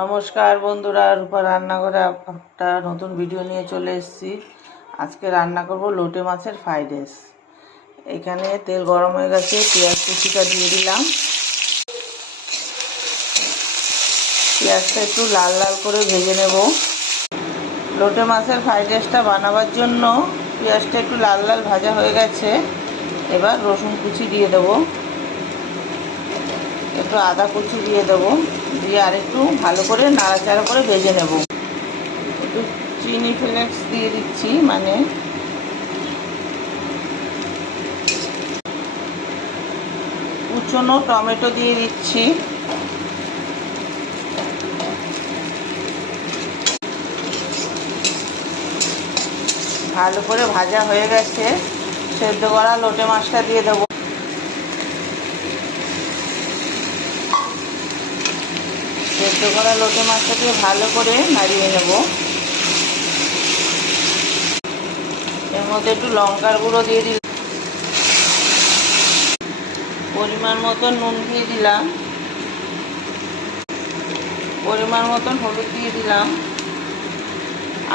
নমস্কার বন্ধুরা, রূপা রান্নাঘরে একটা নতুন ভিডিও নিয়ে চলে এসেছি। আজকে রান্না করব লোটে মাছের ফ্রাইড রাইস। এখানে তেল গরম হয়ে গেছে, পেঁয়াজ কুচিটা দিয়ে দিলাম। পেঁয়াজটা একটু লাল লাল করে ভেজে নেব। লোটে মাছের ফ্রাইড রাইসটা বানাবার জন্য পেঁয়াজটা একটু লাল লাল ভাজা হয়ে গেছে। এবার রসুন কুচি দিয়ে দেবো, একটু আদা কুচি দিয়ে দেবো, দিয়ে আর একটু ভালো করে নাড়াচাড়া করে ভেজে নেব। একটু চিনি ফ্লেক্স দিয়ে দিচ্ছি, মানে কুচনো টমেটো দিয়ে দিচ্ছি। ভালো করে ভাজা হয়ে গেছে, সেদ্ধ করা লোটে মাছটা দিয়ে দেবো। সেদ্ধ করা লোটে মাছটা দিয়ে ভালো করে নাড়িয়ে নেব। এর মধ্যে একটু লঙ্কার গুঁড়ো দিয়ে দিলাম, পরিমাণ মতন নুন দিয়ে দিলাম, পরিমাণ মতন হলুদ দিয়ে দিলাম।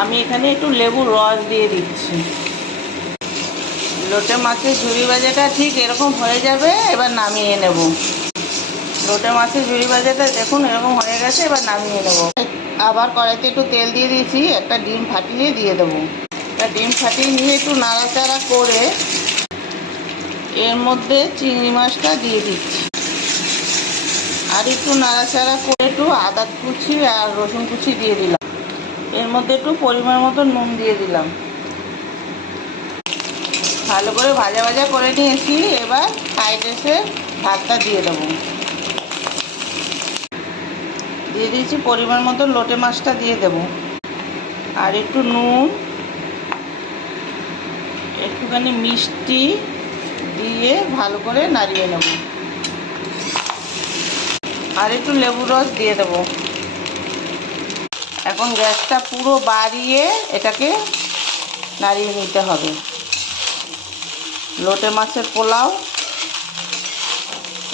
আমি এখানে একটু লেবুর রস দিয়ে দিচ্ছি। লোটে মাছের ঝুরি ভাজাটা ঠিক এরকম হয়ে যাবে, এবার নামিয়ে নেব। লোটে মাছের ঝুরি ভাজাটা দেখুন এরকম হয়ে গেছে, এবার নামিয়ে নেব। আবার কড়াইতে একটু তেল দিয়ে দিয়েছি, একটা ডিম ফাটিয়ে দিয়ে দেবো। একটা ডিম ফাটিয়ে নিয়ে একটু নাড়াচাড়া করে এর মধ্যে চিংড়ি মাছটা দিয়ে দিচ্ছি। আর একটু নাড়াচাড়া করে একটু আদা কুচি আর রসুন কুচি দিয়ে দিলাম। এর মধ্যে একটু পরিমাণ মতো নুন দিয়ে দিলাম। ভালো করে ভাজা ভাজা করে নিয়েছি। এবার ফ্রাইড রাইসের ভাতটা দিয়ে দেবো। দিয়ে দিয়েছি পরিমাণ মতো লোটে মাছটা দিয়ে দেবো, আর একটু নুন, একটুখানি মিষ্টি দিয়ে ভালো করে নাড়িয়ে নেব। আর একটু লেবুর রস দিয়ে দেবো। এখন গ্যাসটা পুরো বাড়িয়ে এটাকে নাড়িয়ে নিতে হবে। লোটে মাছের পোলাও,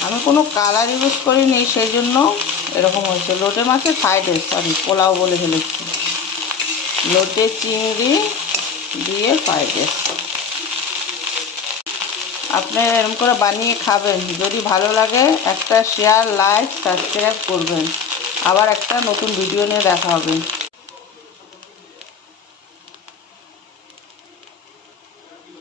আমি কোনো কালার ইউজ করিনি, সেই জন্য এরকম হয়েছে। লোটে মাছের ফ্রাইড রাইস, সরি পোলাও বলে ফেলেছি। লোটে চিংড়ি দিয়ে ফ্রাইড রাইস। আপনারা এরকম করে বানিয়ে খাবেন। যদি ভালো লাগে একটা শেয়ার, লাইক, সাবস্ক্রাইব করবেন। আবার একটা নতুন ভিডিও নিয়ে দেখা হবে।